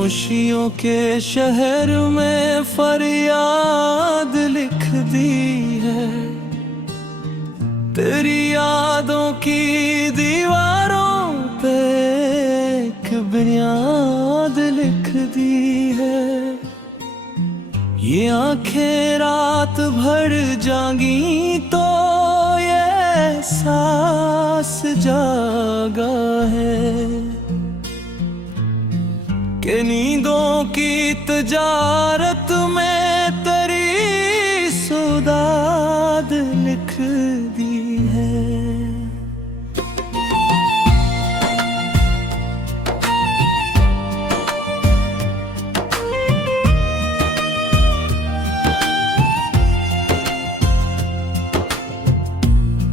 खामोशियों के शहर में फरियाद लिख दी है। तेरी यादों की दीवारों पे एक बुनियाद लिख दी है। ये आंखें रात भर जागी तो ये एहसास जागा है कि नींदों की तजारत में तेरी सुदाद लिख दी है।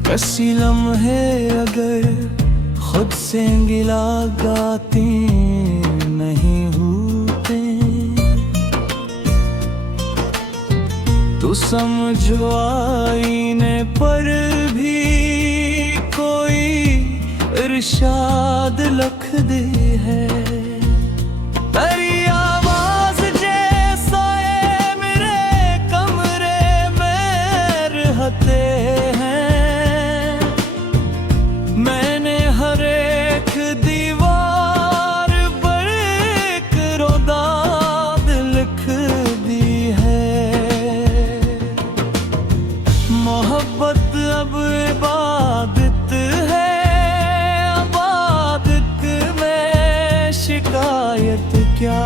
कसी लम्हे अगर खुद से गिला गाते नहीं होते तो समझो आईने पर भी कोई इरशाद लिख दे है। तेरी आवाज जैसा ये मेरे कमरे में रहते हैं। मैंने हर एक दीवार पर एक रुदाद लिख दी है। मोहब्बत अब इबादत है, इबादत में शिकायत क्या।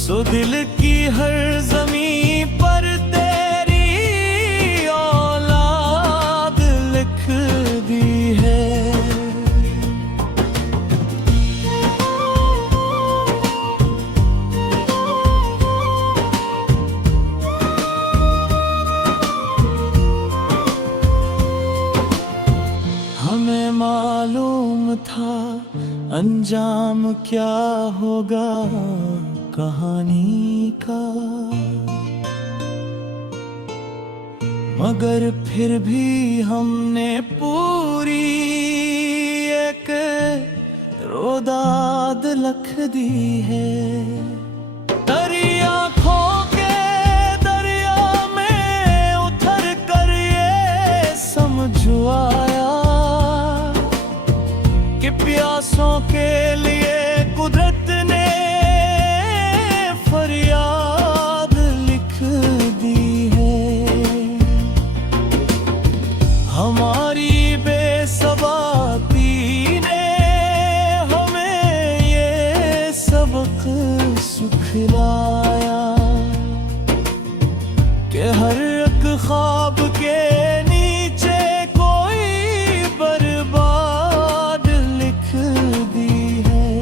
सो दिल की हर ज़मीं पर तेरी औलाद लिख दी है। हमें मालूम था अंजाम क्या होगा कहानी का, मगर फिर भी हमने पूरी एक रुदाद लिख दी है। तेरी आँखों के दरिया में उतर कर ये समझ आया कि प्यासों के लिए कुदरत ने फरियाद लिख दी है। हमारी बेसबाती ने हमें ये सबक सिखलाया कि हर एक ख्वाब के नीचे कोई बर्बाद लिख दी है।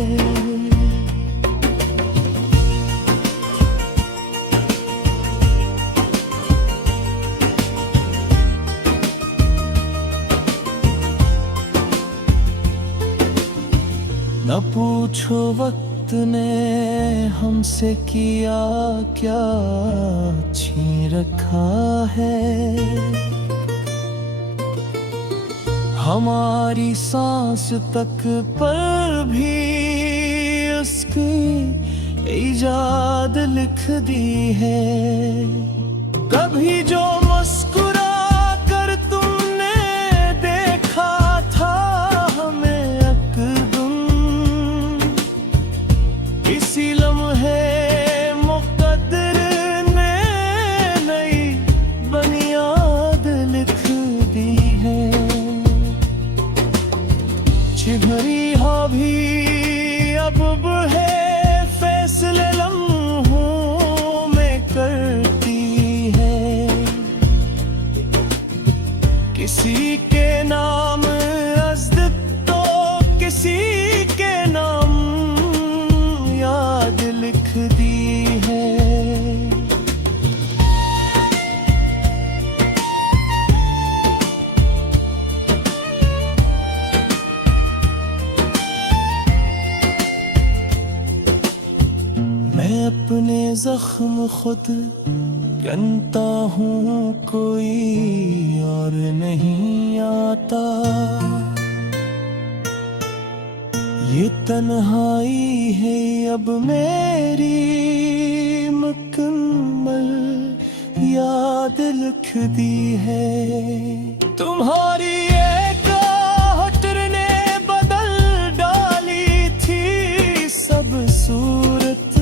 न पूछो वक्त ने हमसे किया क्या छीन रखा है। हमारी सांस तक पर भी उसकी इजाद लिख दी है। कभी जो मुस्कुरा कर तुमने देखा था हमें अकदम, इसी लम्हे मुक़द्दर ने नई बुनियाद लिख दी है। चिघरी हाँ भी अब है फैसले लम्हों में करती है। किसी के नाम अज़्द तो किसी के नाम याद लिख दी है। मैं अपने जख्म खुद गिनता हूँ, कोई और नहीं आता। ये तन्हाई है अब मेरी मुकम्मल याद लिख दी है। तुम्हारी एक आहट ने बदल डाली थी सब सूरत।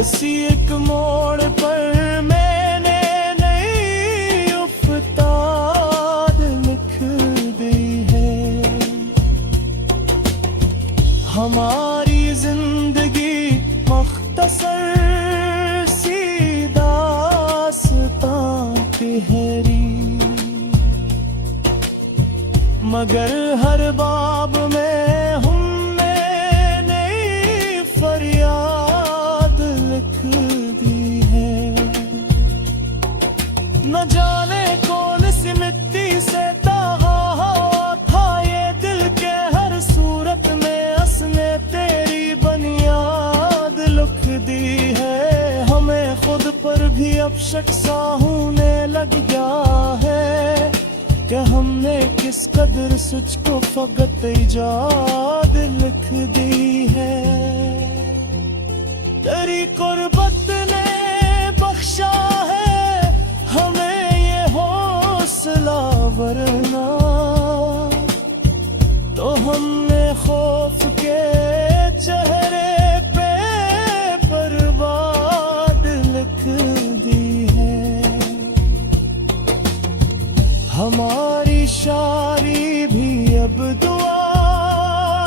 ऐसी एक मोड़ पर मैंने नई उफ़ताद लिख दी है। हमारी जिंदगी मुख्तसर सी दास्तां तिहरी, मगर हर बाब में हमने नई फरियाद लिख दी है। न जाने कौन सी मिट्टी से ताहा था ये दिल के हर सूरत में असने तेरी बुनियाद लिख दी है। हमें खुद पर भी अब शक सा होने लग गया है कि हमने किस कदर सच को फकत इजाद लिख दी है। तेरी कुर्बत ने बख्शा है हमें ये हौसला, वरना तो हमने खौफ के चेहरे पे बर्बाद लिख दी है। हमारी शायरी भी अब दुआ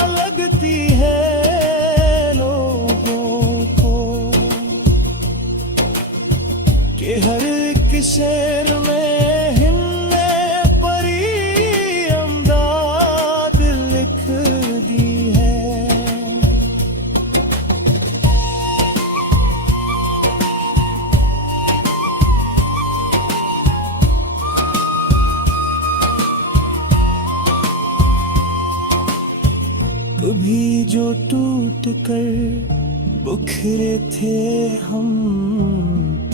लगती है लोगों को कि हर एक शेर में हिम्मे परी अमदाद लिख दी है। कभी जो टूट कर बिखरे थे हम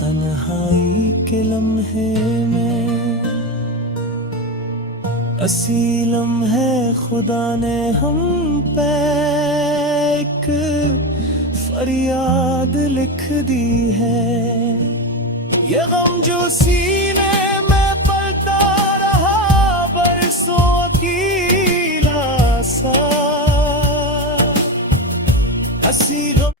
तन्हाई के लम्हे में, असी लम्हे खुदा ने हम पे एक फरियाद लिख दी है। ये गम जो सीने में पलता रहा बरसों अकेला सा, असी गम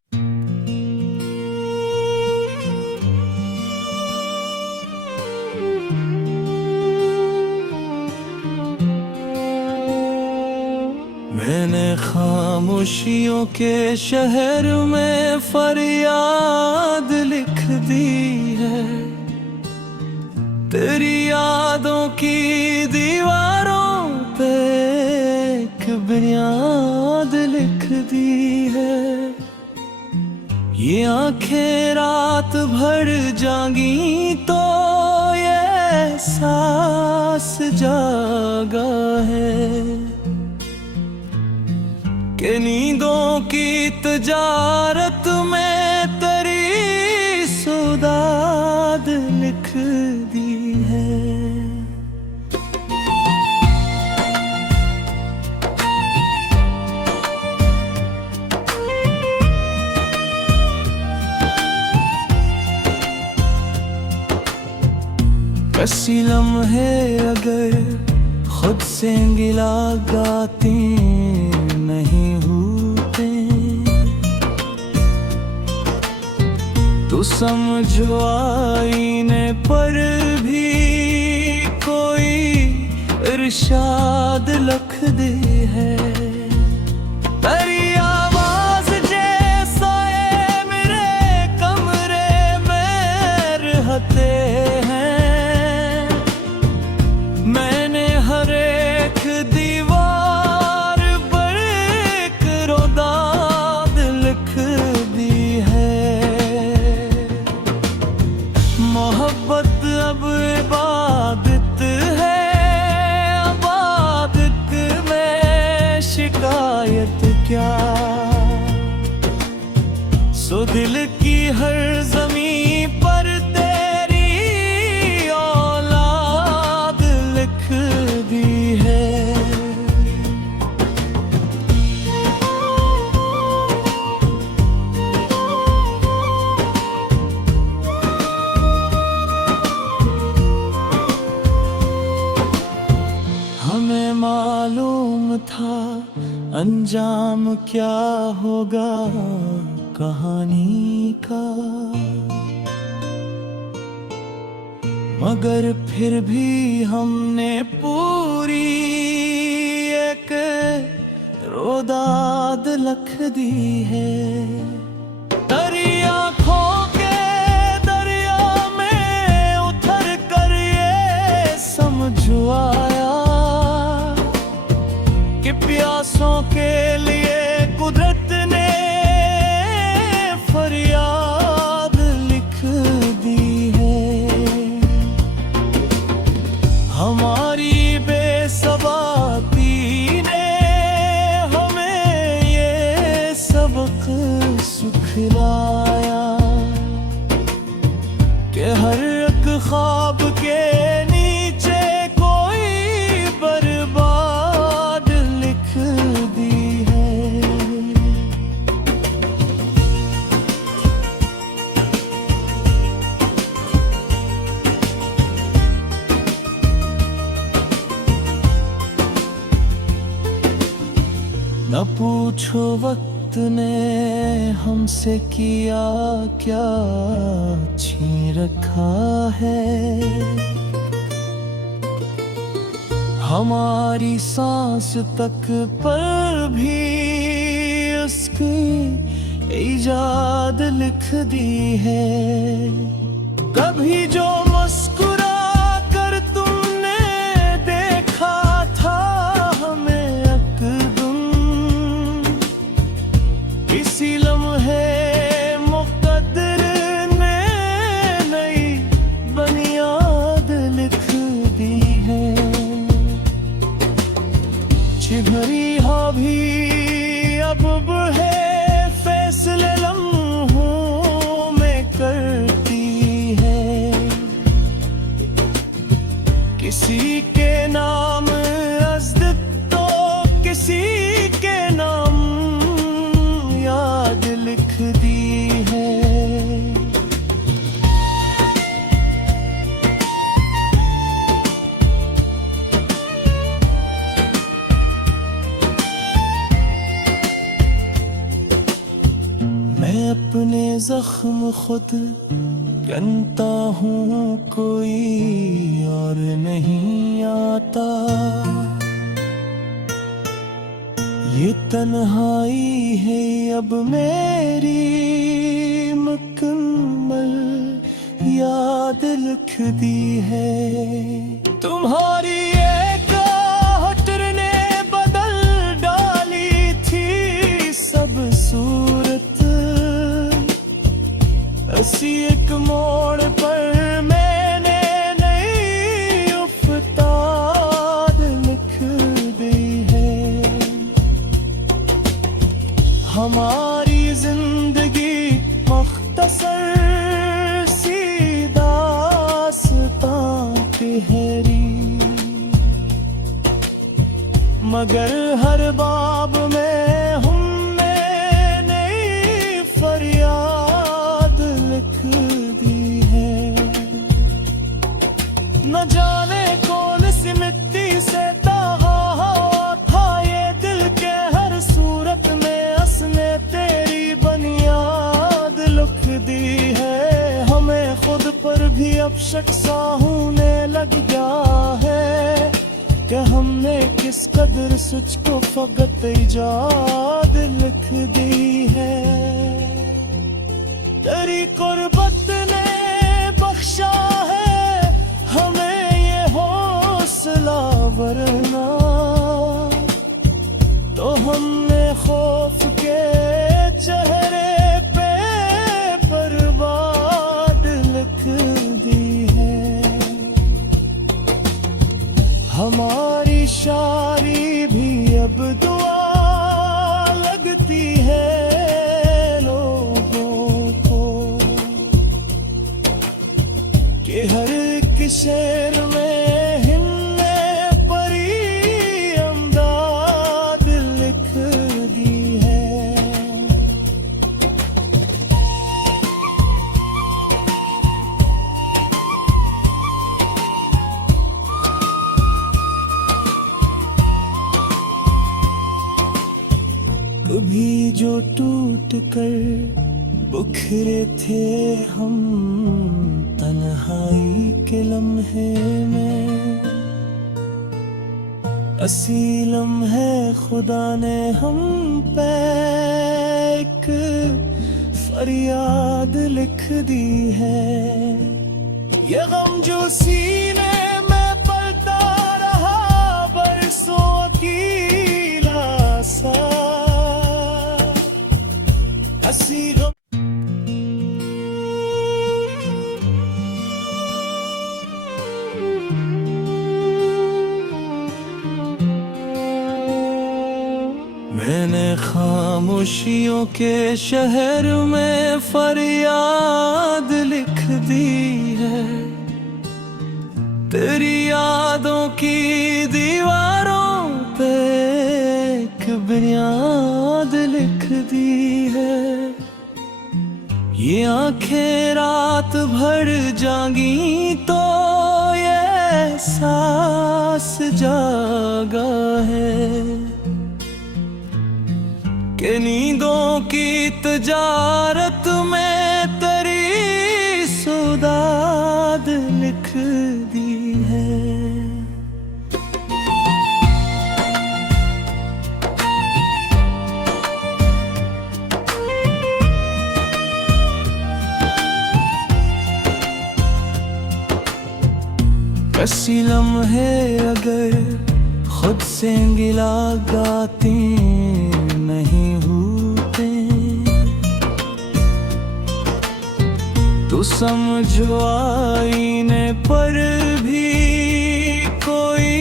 मैंने खामोशियों के शहर में फरियाद लिख दी है। तेरी यादों की दीवारों पे एक बुनियाद लिख दी है। ये आंखें रात भर जागी तो ये एहसास जागा है कि नींदों की तजारत में तेरी सुदाद लिख दी है। कसी लम्हे अगर खुद से गिला गाती नहीं होते तो समझो आईने पर भी कोई इरशाद लिख दे है। तेरी आवाज जैसा ये मेरे कमरे में रहते हैं। मैंने हर एक दीवार पर एक रोदाद लिख दी है। मोहब्बत अब इबादत है, इबादत में शिकायत क्या। सो दिल की हर ज़मीं पर तेरी औलाद लिख दी है। अंजाम क्या होगा कहानी का, मगर फिर भी हमने पूरी एक रोदाद लिख दी है। तेरी आँखों के दरिया में उतर कर ये समझ आया कि प्यासों के लिए कुदरत ने फरियाद लिख दी है। हमारी बेसबाती ने हमें ये सबक सिखलाया कि हर एक ख्वाब के नीचे कोई बर्बाद लिख दी है। न पूछो वक्त ने हमसे किया क्या छीन रखा है। हमारी सांस तक पर भी उसकी इजाद लिख दी है। कभी जो मुस्कुरा कर तुमने देखा था हमें अकदम, इसी लम्हे मुक़द्दर ने नई बुनियाद लिख दी है। चिघरी हाँ भी अब है फैसले लम्हों में करती है। किसी के नाम अज़्द तो किसी के नाम याद लिख दी है। मैं अपने जख्म खुद गिनता हूँ, कोई और नहीं आता। ये तन्हाई है अब मेरी मुकम्मल याद लिख दी है। तुम्हारी एक आहट ने बदल डाली थी सब सूरत। ऐसी एक मोड़ पर मैंने नई उफ़ताद लिख दी है। हमारी जिंदगी मुख्तसर सी दास्तां तिहरी, मगर हर बाब में हमने नई फरियाद लिख दी है। न जाने कौन सी मिट्टी से ताहा था ये दिल के हर सूरत में उसने तेरी बुनियाद लिख दी है। हमें खुद पर भी अब शक सा होने लग गया है कि हमने किस कदर सच को फकत इजाद लिख दी है। तेरी कुर्बत ने बख्शा है हमें ये हौसला, वरना तो हमने खौफ के चेहरे पे बर्बाद लिख दी है। हमारी शायरी भी अब दुआ लगती है लोगों को कि हर एक शेर में हिम्मे परी अमदाद लिख दी है। कर बुखरे थे हम तन्हाई के लम्हे में। असी लम्हे खुदा ने हम पे एक फरियाद लिख दी है। ये गम जो सीने में पलता रहा बरसों अकेला सा, असी गम मैंने खामोशियों के शहर में फरियाद लिख दी है। तेरी यादों की दीवारों पे एक बुनियाद लिख दी है। ये आंखें रात भर जागी तो ये एहसास जागा है कि नींदों की तजारत में तेरी सुदाद लिख दी है। ऐसी लम्हे अगर खुद से गिला गाती नहीं होते तो समझो आईने पर भी कोई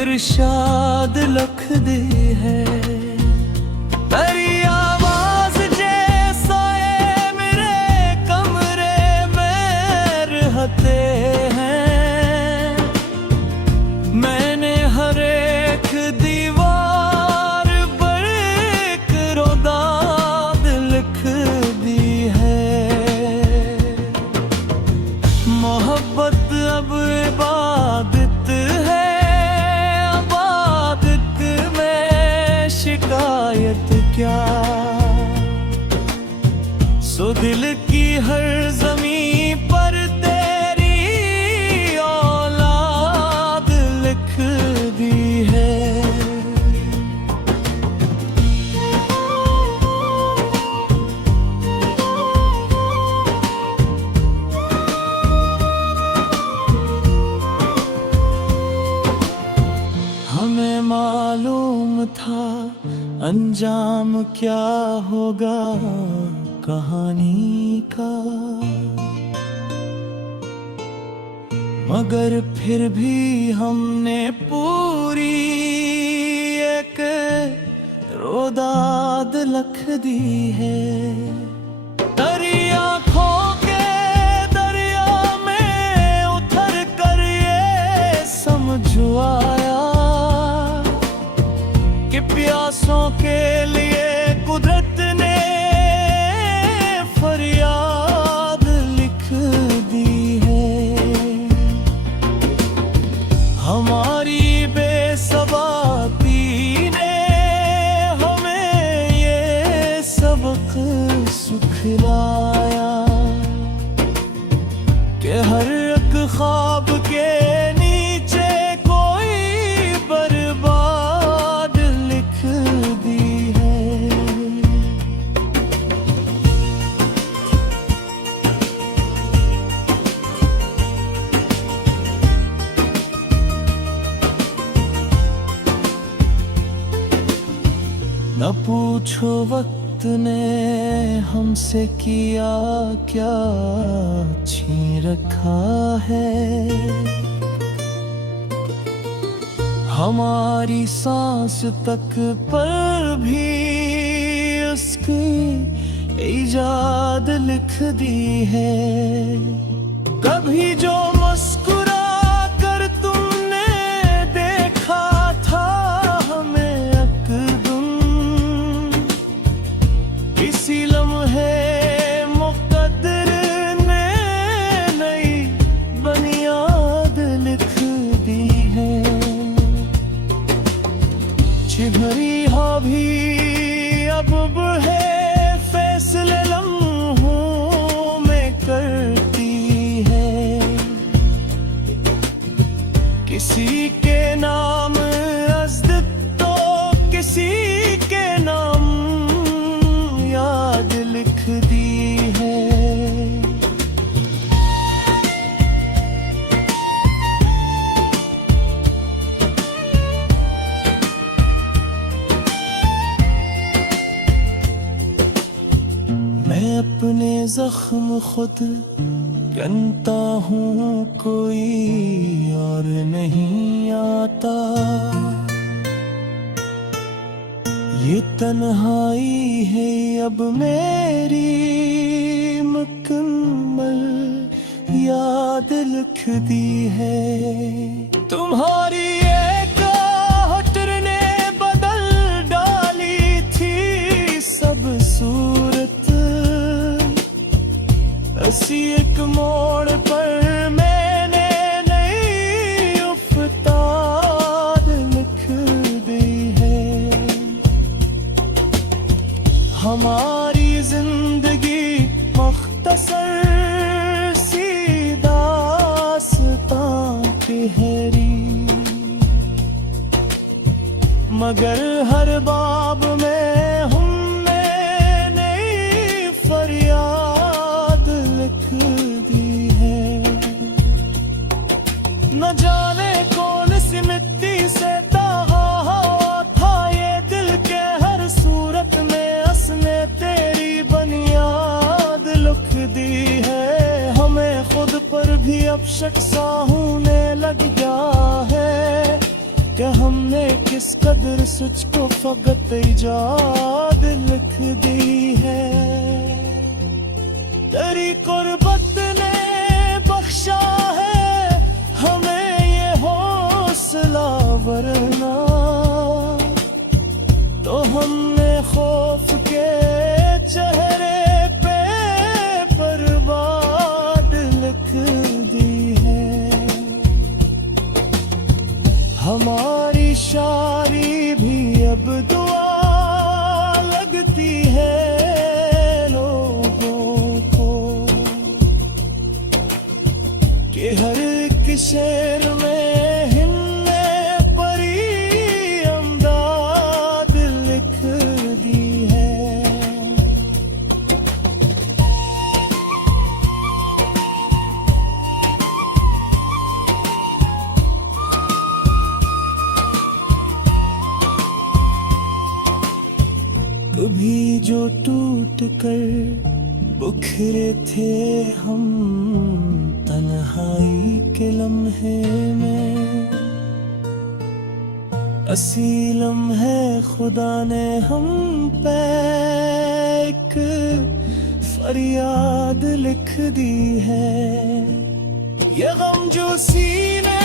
इरशाद लिख दे है। तेरी आवाज जैसा ये मेरे कमरे में रहते हैं। मैंने हर एक दीवार पर एक रोदाद लिख दी है। मोहब्बत अब इबादत है, इबादत में शिकायत क्या। सो दिल की हर ज़मीं पर तेरी औलाद लिख दी है। हमें मालूम था अंजाम क्या होगा कहानी का, मगर फिर भी हमने पूरी एक रोदाद लिख दी है। तेरी आँखों के दरिया में उतर कर ये समझ आया कि प्यासों के लिए कुदरत ने फरियाद लिख दी है। हमारी बेसबाती ने हमें ये सबक सिखलाया कि हर एक ख्वाब के नीचे कोई बर्बाद लिख दी है। न पूछो वक्त ने हमसे किया क्या छीन रखा है। हमारी सांस तक पर भी उसकी इजाद लिख दी है। कभी जो मुस्कुरा कर तुमने देखा था हमें अकदम, इसी लम्हे मुक़द्दर ने नई बुनियाद लिख दी है। छिभरी भी अब है दी है। मैं अपने जख्म खुद गनता हूँ, कोई और नहीं आता। ये तन्हाई है अब मेरी मुकम्मल याद लिख दी है। तुम्हारी एक आहट ने बदल डाली थी सब सूरत। ऐसी एक मोड़ पर मैंने नई उफ्ताद लिख दी है। हमारी जिंदगी मुख्तसर सी दास्तां तिहरी, मगर हर बाब में हमने नई फरियाद लिख दी है। न जाने कौन सी मिट्टी से दागा था ये दिल के हर सूरत में असने तेरी बुनियाद लिख दी है। हमें खुद पर भी अब शक सा होने लग गया है कि हमने किस कदर सच को फकत इजाद लिख दी है। तेरी कुर्बत ने बख्शा है हमें ये हौसला, वरना तो हमने खौफ के चेहरे पे बर्बाद लिख दी है। हमारी शायरी भी अब दुआ लगती है लोगों को, कि हर एक शेर में हिम्मे परी अमदाद लिख दी है। कभी जो टूट कर बिखरे थे हम तन्हाई के लम्हे में, असी लम्हे खुदा ने हम पे एक फरियाद लिख दी है। ये गम जो सीने